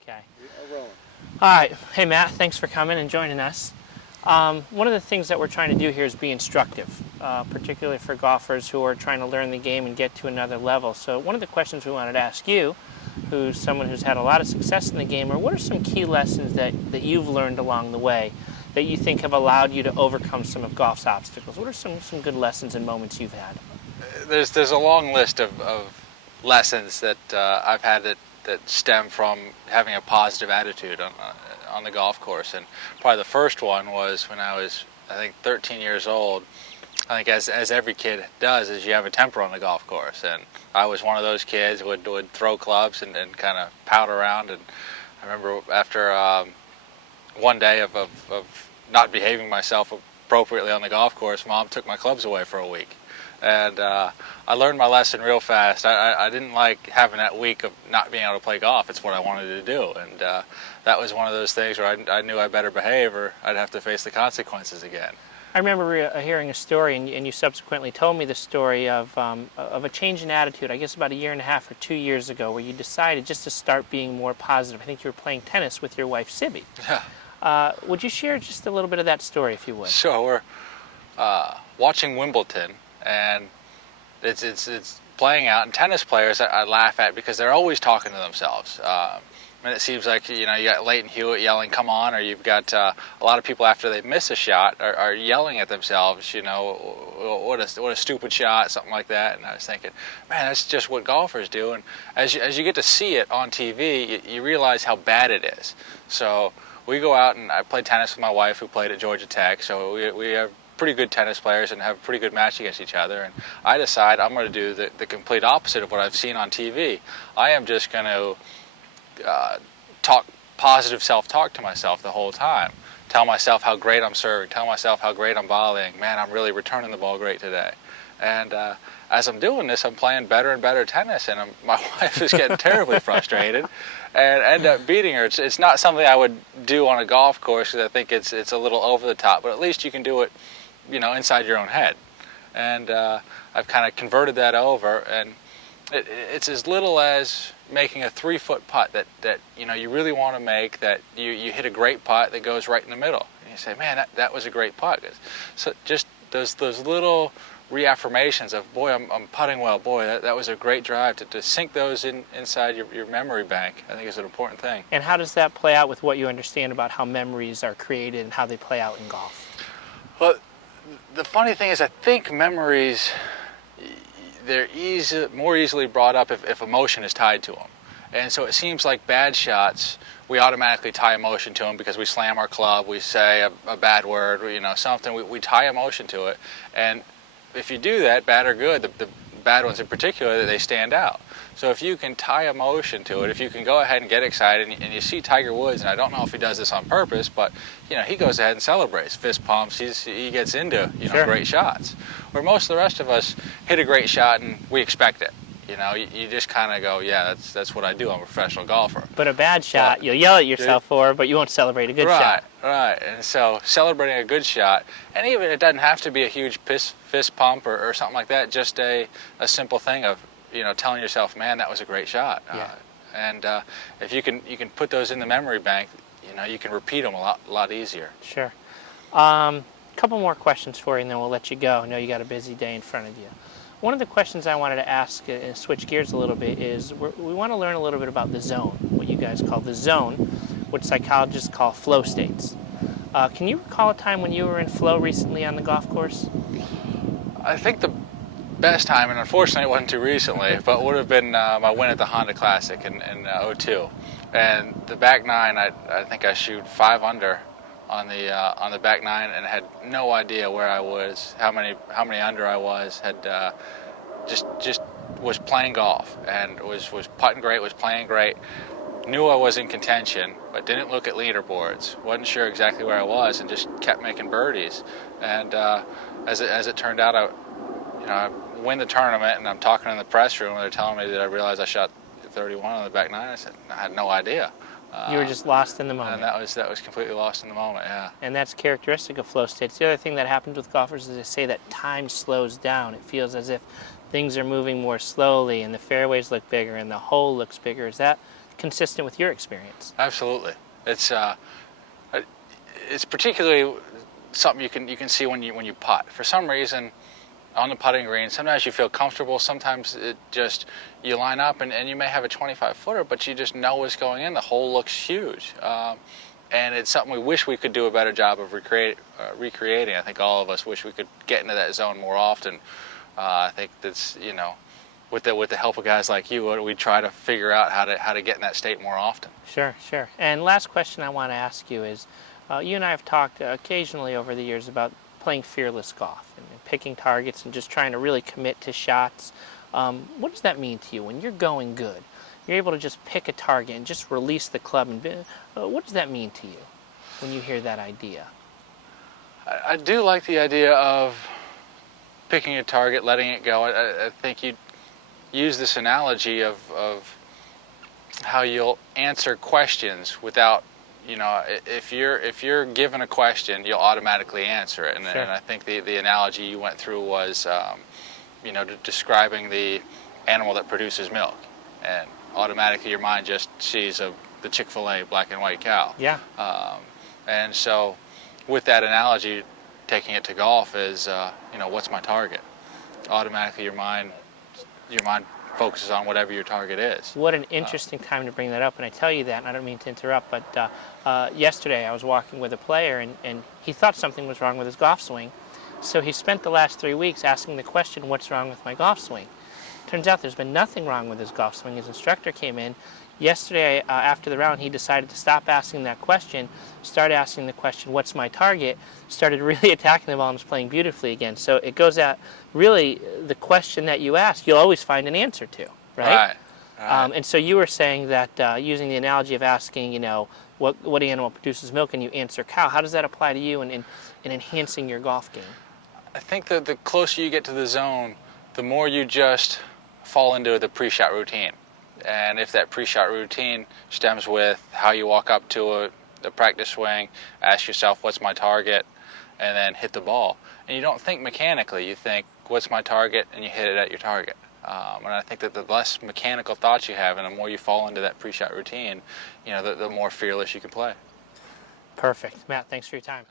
Okay. We are rolling. All right. Hey, Matt, thanks for coming and joining us. One of the things that we're trying to do here is be instructive, particularly for golfers who are trying to learn the game and get to another level. So one of the questions we wanted to ask you, who's someone who's had a lot of success in the game, are what are some key lessons that you've learned along the way that you think have allowed you to overcome some of golf's obstacles? What are some good lessons and moments you've had? There's a long list of lessons that I've had that stem from having a positive attitude on the golf course, and probably the first one was when I was, I think, 13 years old. I think as every kid does, is you have a temper on the golf course, and I was one of those kids who would throw clubs and kind of pout around. And I remember after one day of not behaving myself appropriately on the golf course, Mom took my clubs away for a week. And I learned my lesson real fast. I didn't like having that week of not being able to play golf. It's what I wanted to do. And that was one of those things where I knew I better behave or I'd have to face the consequences again. I remember hearing a story, and you subsequently told me the story of a change in attitude, I guess about a year and a half or 2 years ago, where you decided just to start being more positive. I think you were playing tennis with your wife, Sibby. Yeah. Would you share just a little bit of that story, if you would? Sure. We're watching Wimbledon, and it's playing out. And tennis players I laugh at because they're always talking to themselves. And it seems like, you got Leighton Hewitt yelling, "Come on," or you've got a lot of people after they miss a shot are yelling at themselves, what a stupid shot, something like that. And I was thinking, man, that's just what golfers do. And as you get to see it on TV, you realize how bad it is. So we go out, and I play tennis with my wife, who played at Georgia Tech. So we have pretty good tennis players and have a pretty good match against each other. And I decide I'm going to do the complete opposite of what I've seen on TV. I am just going to talk positive self-talk to myself the whole time. Tell myself how great I'm serving. Tell myself how great I'm volleying. Man, I'm really returning the ball great today. And as I'm doing this, I'm playing better and better tennis, and my wife is getting terribly frustrated and end up beating her. It's not something I would do on a golf course because I think it's a little over the top, but at least you can do it, inside your own head. And I've kind of converted that over, and it's as little as making a 3-foot putt that you really want to make, that you hit a great putt that goes right in the middle. And you say, man, that was a great putt. So just those little reaffirmations of, boy, I'm putting well, boy, that was a great drive, to sink those inside your memory bank, I think is an important thing. And how does that play out with what you understand about how memories are created and how they play out in golf? Well, the funny thing is, I think memories, they're more easily brought up if emotion is tied to them. And so it seems like bad shots, we automatically tie emotion to them because we slam our club, we say a bad word, something, we tie emotion to it. And if you do that, bad or good, the bad ones in particular, they stand out. So if you can tie emotion to it, if you can go ahead and get excited, and you see Tiger Woods, and I don't know if he does this on purpose, but he goes ahead and celebrates, fist pumps, he gets into Sure. great shots. Where most of the rest of us hit a great shot and we expect it. You just kind of go, yeah, that's what I do. I'm a professional golfer. But a bad shot, you'll yell at yourself for, but you won't celebrate a good shot. Right. And so celebrating a good shot, and even it doesn't have to be a huge fist pump or something like that, just a simple thing of, telling yourself, man, that was a great shot. Yeah. And if you can put those in the memory bank, you can repeat them a lot easier. Sure. A couple more questions for you, and then we'll let you go. I know you got a busy day in front of you. One of the questions I wanted to ask, and switch gears a little bit, is we want to learn a little bit about the zone, what you guys call the zone, which psychologists call flow states. Can you recall a time when you were in flow recently on the golf course? I think the best time, and unfortunately it wasn't too recently, but would have been my win at the Honda Classic in 2002. And the back nine, I think I shoot 5 under on the back nine, and had no idea where I was, how many under I was. Had just was playing golf and was putting great, was playing great. Knew I was in contention, but didn't look at leaderboards. Wasn't sure exactly where I was, and just kept making birdies. And as it turned out, I win the tournament, and I'm talking in the press room, and they're telling me that I realized I shot 31 on the back nine. I said, I had no idea. You were just lost in the moment. And that was completely lost in the moment, yeah. And that's characteristic of flow states. The other thing that happens with golfers is they say that time slows down. It feels as if things are moving more slowly, and the fairways look bigger, and the hole looks bigger. Is that consistent with your experience. Absolutely. It's particularly something you can see when you putt. For some reason, on the putting green, sometimes you feel comfortable. Sometimes you line up and you may have a 25-footer, but you just know what's going in. The hole looks huge. And it's something we wish we could do a better job of recreating. I think all of us wish we could get into that zone more often. I think that's, with the help of guys like you, we try to figure out how to get in that state more often. Sure, sure. And last question I want to ask you is, you and I have talked occasionally over the years about playing fearless golf and picking targets and just trying to really commit to shots. What does that mean to you when you're going good? You're able to just pick a target and just release the club. What does that mean to you when you hear that idea? I do like the idea of picking a target, letting it go. I think you use this analogy of how you'll answer questions without, if you're given a question, you'll automatically answer it. And, Sure. and I think the analogy you went through was, describing the animal that produces milk, and automatically your mind just sees the Chick-fil-A black and white cow. Yeah. And so, with that analogy, taking it to golf is, what's my target? Automatically, your mind focuses on whatever your target is. What an interesting time to bring that up. And I tell you that, and I don't mean to interrupt, but yesterday I was walking with a player, and he thought something was wrong with his golf swing. So he spent the last 3 weeks asking the question, what's wrong with my golf swing? Turns out there's been nothing wrong with his golf swing. His instructor came in. Yesterday, after the round, he decided to stop asking that question, start asking the question, what's my target, started really attacking the ball and was playing beautifully again. So it goes out, really, the question that you ask, you'll always find an answer to, right? Right. And so you were saying that using the analogy of asking, what animal produces milk, and you answer cow, how does that apply to you in enhancing your golf game? I think that the closer you get to the zone, the more you just fall into the pre-shot routine. And if that pre-shot routine stems with how you walk up to a practice swing, ask yourself, what's my target, and then hit the ball. And you don't think mechanically, you think, what's my target, and you hit it at your target. And I think that the less mechanical thoughts you have and the more you fall into that pre-shot routine, the more fearless you can play. Perfect. Matt, thanks for your time.